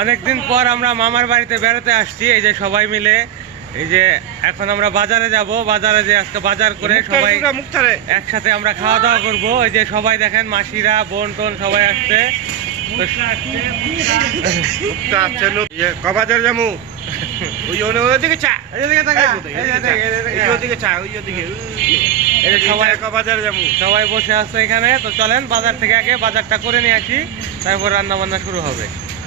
অনেকদিন পর আমরা মামার বাড়িতে বেড়াতে আসছি এই যে সবাই মিলে। এই যে এখন আমরা বাজারে যাব বাজারে যে আজকে বাজার করে সবাই একসাথে আমরা খাওয়া দাওয়া করব। এই যে সবাই দেখেন মাসিরা বোন টোন সবাই আসছে। ইয়ে কবাজার সবাই বসে আছে এখানে। তো চলেন বাজার থেকে আগে বাজারটা করে নিয়ে আসি। তারপর রান্না বান্না শুরু হবে।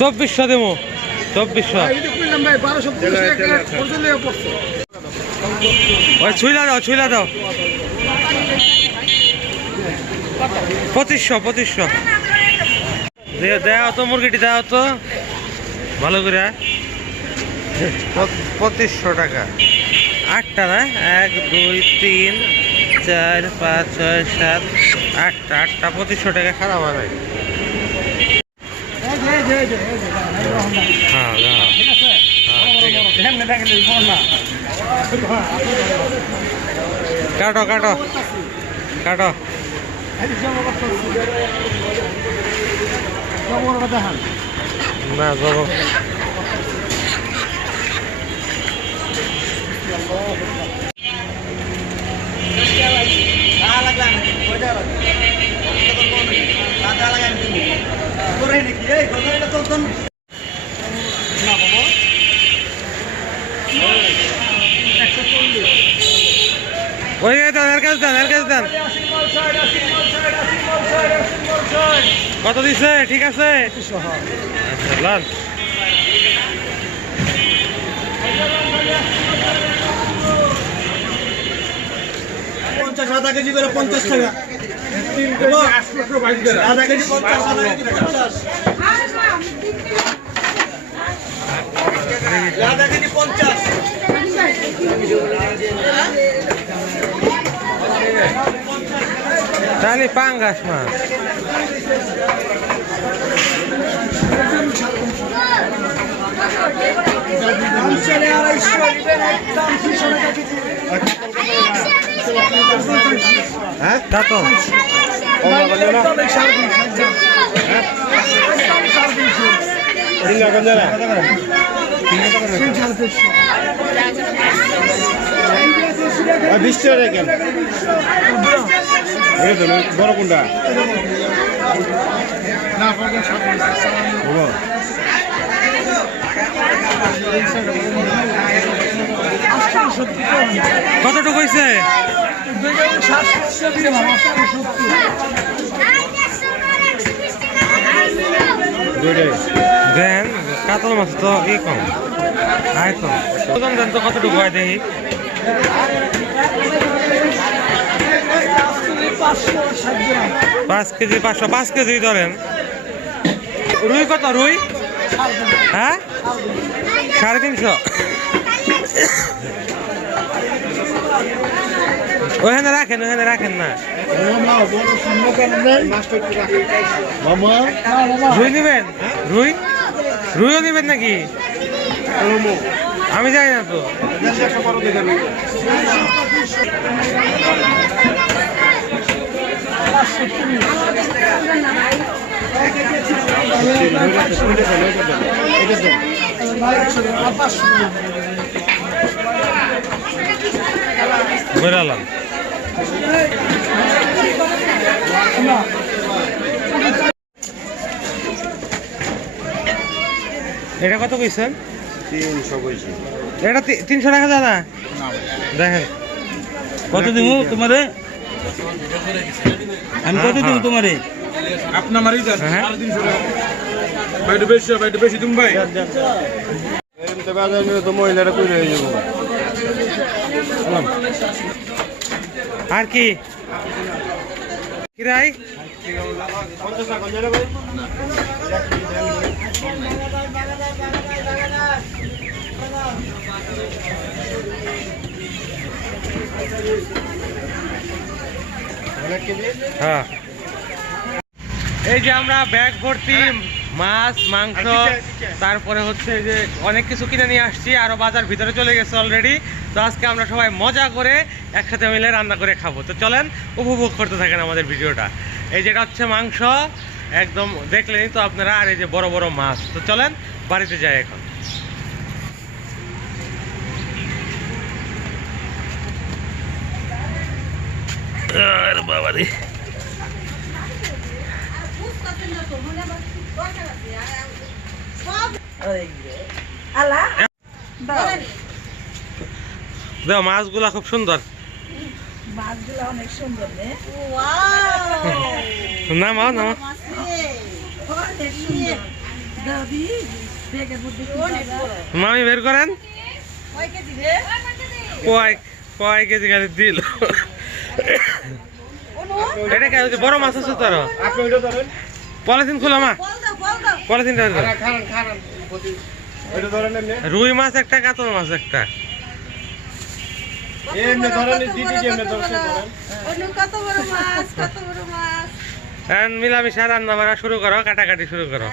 চব্বিশশো দেবো। চব্বিশশো। ওই ছুইলা দাও ছুইলা দাও। পঁচিশশো পঁচিশশো। দে- দেও তো মুরগিটি দেও তো। ভালো করে পঁচিশশো টাকা। আটটা না? এক দুই তিন চার পাঁচ ছয় সাত আটটা। আটটা পঁচিশশো টাকা খারাপ হয় হ্যাঁ কাটো। কাটো। কাটো না জব ওই দেন এর কাছে দেন এর কাছে দেন। কত দিছে? ঠিক আছে? আচ্ছা পঞ্চাশ আধা কেজি করে পঞ্চাশ টাকা। আধা কেজি পঞ্চাশ আধা কেজি পঞ্চাশ। আধা কেজি পঞ্চাশ। তাহলে পাঙ্গাস মাছ। আড়াইশো নেবেন একদম তিনশো টাকা কেজি হ্যাঁ তা তো। তিনশো বিশ টাকা কেন? বড় কোনটা? কতটুকু হয়েছে? দেন কাতল মাছ তো ই কম। আয় কম ওজন দেন তো কতটুকু হয় দেখি। পাঁচ কেজি পাঁচশো পাঁচ কেজি ধরেন। রুই কত রুই? হ্যাঁ? সাড়ে তিনশো। ওখানে রাখেন ওখানে রাখেন না। রুই নেবেন? রুই? রুইও নেবেন নাকি? আমি যাই না তো। একশো বেরালাম এটা কত কইছেন? তিনশো পয়সা এটা তিনশো টাকা দাদা? দেখেন। কত দিব তোমারে? আমি কত দিব হ্যাঁ। তোমারে? আপনার মারি যান বাইরে বেশি বাইরে বেশি তুমি ভাই মহিলারা করে আর কি কিরাই हाँ এই যে আমরা ব্যাগ ভর্তি মাছ মাংস তারপরে হচ্ছে যে অনেক কিছু কিনে নিয়ে আসছি আরও বাজার ভিতরে চলে গেছে অলরেডি তো আজকে আমরা সবাই মজা করে একসাথে মিলে রান্না করে খাব। তো চলেন উপভোগ করতে থাকেন আমাদের ভিডিওটা। এই যেটা হচ্ছে মাংস একদম দেখলেনই তো আপনারা আর এই যে বড় বড় মাছ। তো চলেন বাড়িতে যাই এখন। আর বাবা দেখো মাছগুলা খুব সুন্দর। মাছগুলো অনেক মধ্যে কি বাবা? মামি বের করেন। কয় কয় কেজি খালি দিল? এটা বড় মাছ আছে তো আরও? আপনি ওইটা ধরেন। পলিথিন খোলা মা। পলিথিনটা রুই মাছ একটা কাতল মাছ একটা। এমনি ধরেন দিদি এমনি ধরেন। ধরেন কত বড় মাছ কত বড় মাছ। এখন মিলামিশা রান্না বাড়া শুরু করো কাটাকাটি শুরু করো।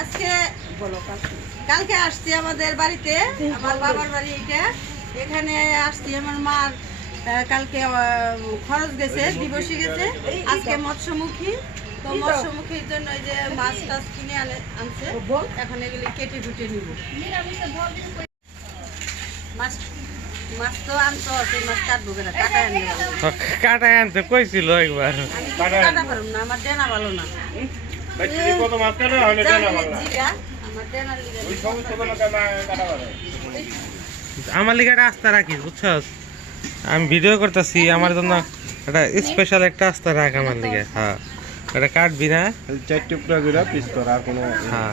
আজকে কালকে আসছি আমাদের বাড়িতে আমার বাবার বাড়ি এটা এখানে আসছি আমার মার কালকে খরচ গেছে দিবসী গেছে। আজকে মৎস্যমুখী। তো মৎস্যমুখীর জন্য ওই যে মাছ টাছ কিনে আনে আনছে। এখন এগুলি কেটে কুটে নিব। মাছ মাছ তো আনতো সেই মাছ কাটবো কেনা? কাটায় আনবে কাটায় আনতে কইছিল একবার। আমি কাটা পারব না আমার দেনা ভালো না। কত মাছ কাটা না ভালো? আমার দেনার লিগে ওই সমস্ত কোনো কাটা কাটা ভালো। আমার লিগে একটা আস্থা রাখিস বুঝছস? আমি ভিডিও করতেছি আমার জন্য একটা স্পেশাল একটা আস্থা রাখ আমার লিগে হ্যাঁ। এটা কাটবি না চার টুকরা করে পিস কর আর কোনো হ্যাঁ।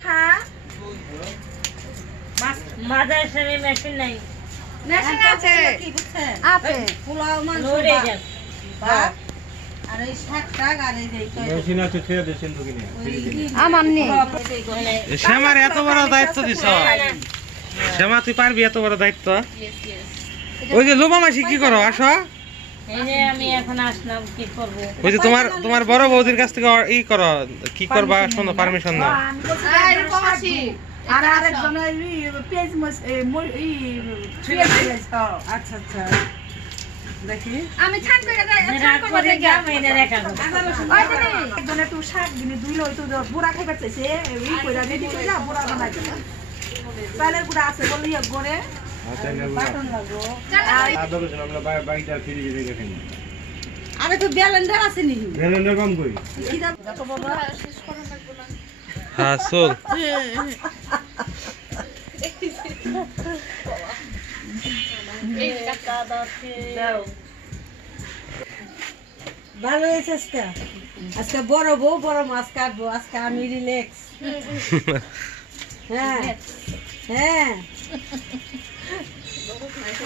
খা মেশিন নাই আছে কি বুঝছে আপে পোলাও মাংস ভাত, শ্যামার এত বড় দায়িত্ব দিছ। শ্যামা তুই পারবি এত বড় দায়িত্ব? ওই যে লোমা মাসি কি করো? আসো। ওই যে তোমার তোমার বড় বৌদির কাছ থেকে ই করো কি করবা? শোনো পারমিশন নাও আর আরেকজনের পেজ আচ্ছা আচ্ছা। দেখি। আমি ছান করে যাই ছান করে যাই এটা দেখা গো একজনে একটু শাক দিনে দুই লই বুড়া খাইবার চাইছে ই কইরা রেডি কইরা বুড়া বানাই চালের গুড়া আছে বলে লাগবো আর তো ব্যালেন্ডার আছে নি। কম কই? হ্যাঁ চল। ভালো হয়েছে আজকে? আজকে বড় বউ বড় মাছ কাটবো। আজকে আমি রিল্যাক্স হ্যাঁ হ্যাঁ।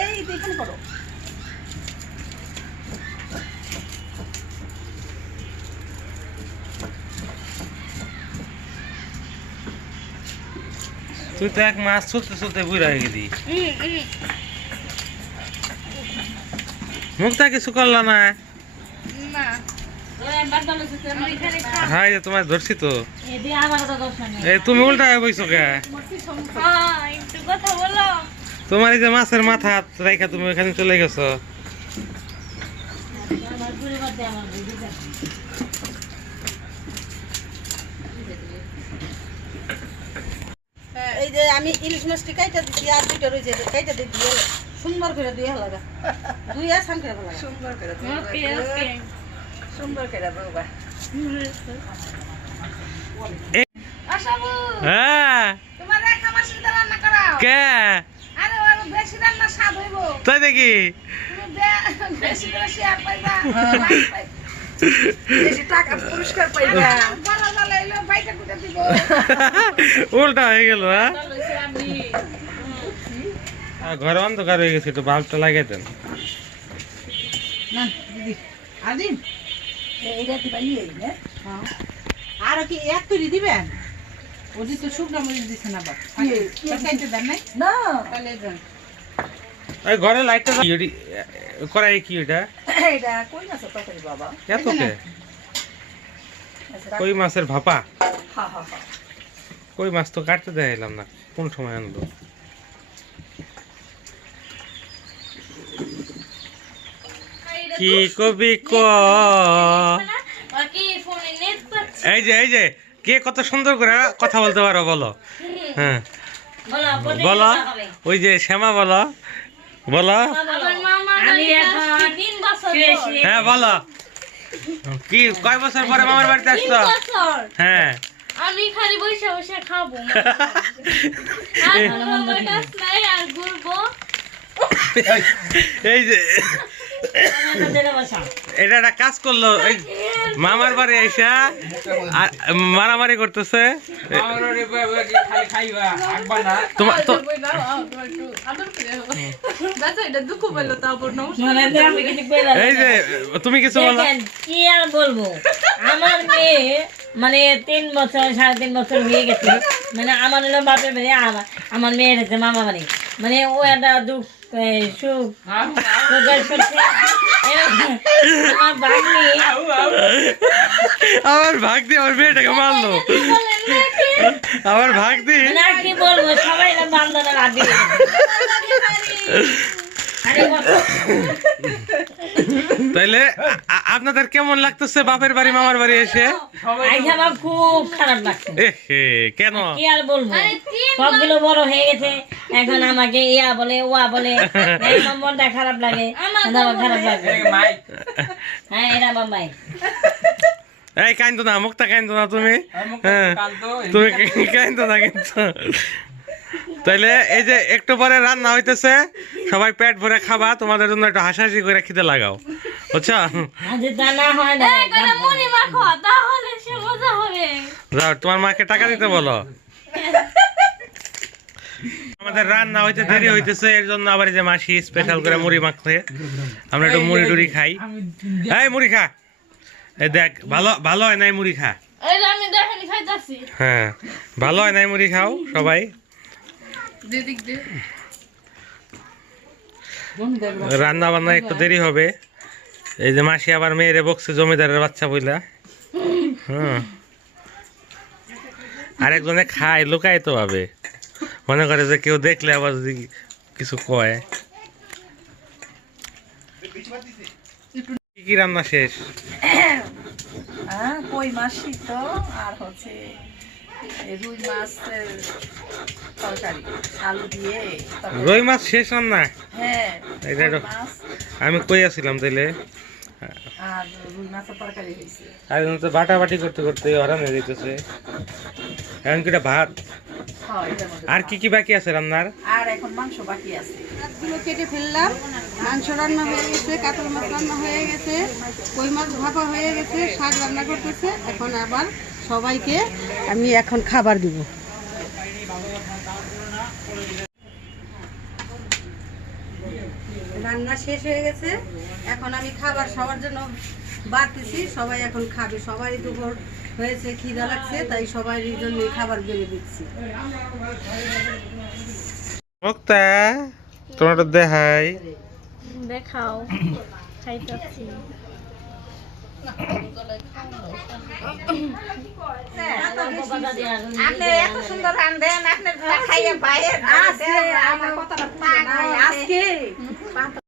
এই এখানে করো। তুই তো এক মাছ চলতে চলতে বুড়া হয়ে গেলি। মুখটা কিছু করলা না? হ্যাঁ যে তোমার ধরছি তো। এই তুমি উল্টা হয়ে বইছো কে হ্যাঁ একটু কথা বলো তোমার এই যে মাছের মাথা রেখা তুমি ওখানে চলে গেছো। এই যে আমি ইলিশ মাছটি কাইটা দিচ্ছি আর দুইটা রয়েছে কাইটা দিয়ে দিয়ে সুন্দর করে দুই হালাগা দুই আর সান করে ভালো সুন্দর করে ওকে সুন্দর করে দাও বা সাবু হ্যাঁ। তোমার রেখা রান্না করাও। কে আরে ওর বেশি রান্না স্বাদ হইব তাই দেখি তুমি বে- বেশি করে শেয়ার পাইবা বেশি টাকা পুরস্কার পাইবা। বড় জালে এলো বাইটা কুটে দিব। উল্টা হয়ে গেল হ্যাঁ? আর ঘরে অন্ধকার হয়ে গেছে একটু বাল্বটা লাগিয়ে দেন। ইয়ে আর কি এক তৈরি দিবেন? ওদি তো শুকনো মরিচ দিছেন আবার। দেন নাই? না। তাহলে ওই ঘরে লাইটটা করাই কি ওটা এটা কই মাছের তরকারি বাবা? এত কে কই মাছের ভাপা? কই মাছ তো কাটতে দেখাইলাম না কোন সময় আনলো কি কবি ক? বাকি ফোনে নেট পাচ্ছে এই যে এই যে কে কত সুন্দর করে কথা বলতে পারো বলো। হ্যাঁ। বলো। ওই যে শ্যামা বলো। বলো। হ্যাঁ বলো। কি কয় বছর পরে মামার বাড়িতে আসছো? হ্যাঁ। আমি খালি বসে বসে খাব। আর কোনো আমার কাজ নাই আর ঘুরবো। এই যে এটা একটা কাজ করল মামার বাড়ি আইসা মারামারি করতেছে। এই যে, তুমি কিছু বলো। কি আর বলব? আমার মেয়ে মানে তিন বছর, সাড়ে তিন বছর হয়ে গেছে। মানে আমার বাপের বাড়ি আমার আমার মেয়ের হচ্ছে মামা বাড়ি। মানে ও একটা দুঃখ আমার ভাগ্নি আমার মেয়েটাকে মারলো। আমার ভাগ দিয়ে মানে কি বলব সবাই বান্ধবরা তাইলে আপনাদের কেমন লাগতেছে বাপের বাড়ি মামার বাড়ি এসে? খুব খারাপ লাগছে। কেন? কি আর বলব? সবগুলো বড় হয়ে গেছে। এখন আমাকে ইয়া বলে ওয়া বলে একদম মনটা খারাপ লাগে খারাপ লাগে হ্যাঁ এটা আমার মাই এই কাইন্দ না মুক্তা কাইন্দ না তুমি। হ্যাঁ। তুমি কাইন্দ না কিন্তু। তাইলে এই যে একটু পরে রান্না হইতেছে সবাই পেট ভরে খাবা তোমাদের জন্য একটু হাসাহাসি করে খিদে লাগাও। বুঝছ? যাও তোমার মাকে টাকা দিতে বলো। আমাদের রান্না হইতে দেরি হইতেছে এর জন্য আবার যে মাসি স্পেশাল করে মুড়ি মাখছে। আমরা একটু মুড়ি টুড়ি খাই। এই মুড়ি খা। এই দেখ ভালো ভালো হয় নাই মুড়ি খা। এই যে আমি দেখেনি খাইতাছি। হ্যাঁ ভালো হয় নাই মুড়ি খাও সবাই। রান্না বান্না একটু দেরি হবে। এই যে মাসি আবার মেয়েরে বকছে জমিদারের বাচ্চা বইলা। হ্যাঁ আরেকজনে খায় লুকায় তো ভাবে। মনে করে যে কেউ দেখলে আবার যদি কিছু কয়। কি কি রান্না শেষ? কই মাছ সিদ্ধ আর হচ্ছে রুই মাছের তরকারি আলু দিয়ে রুই মাছ শেষ রান্না হ্যাঁ এটা কই আমি কই আসছিলাম তাইলে? আর রুই মাছের তরকারি হয়েছে আর এখন তো বাটা করতে করতে আরাম হয়ে যেতেছে এখন কিটা ভাত? হ্যাঁ আর কি কি বাকি আছে রান্নার? আর এখন মাংস বাকি আছে। মাছগুলো কেটে ফেললাম। মাংস রান্না হয়ে গেছে কাতল মাছ রান্না হয়ে গেছে কই মাছ ভাপা হয়ে গেছে শাক রান্না করতেছে এখন আবার সবাইকে আমি এখন খাবার দিব। রান্না শেষ হয়ে গেছে। এখন আমি খাবার সবার জন্য বাড়তেছি। সবাই এখন খাবে। সবাই দুপুর হয়েছে খিদা লাগছে তাই সবারই জন্য খাবার বেড়ে দিচ্ছি। মুক্তা তোমার দেখাই। দেখাও। খাইতাছি আপনি এত সুন্দর রান্ধেন আপনি খাইয়ে বাইরে আমার কথাটা আজকে।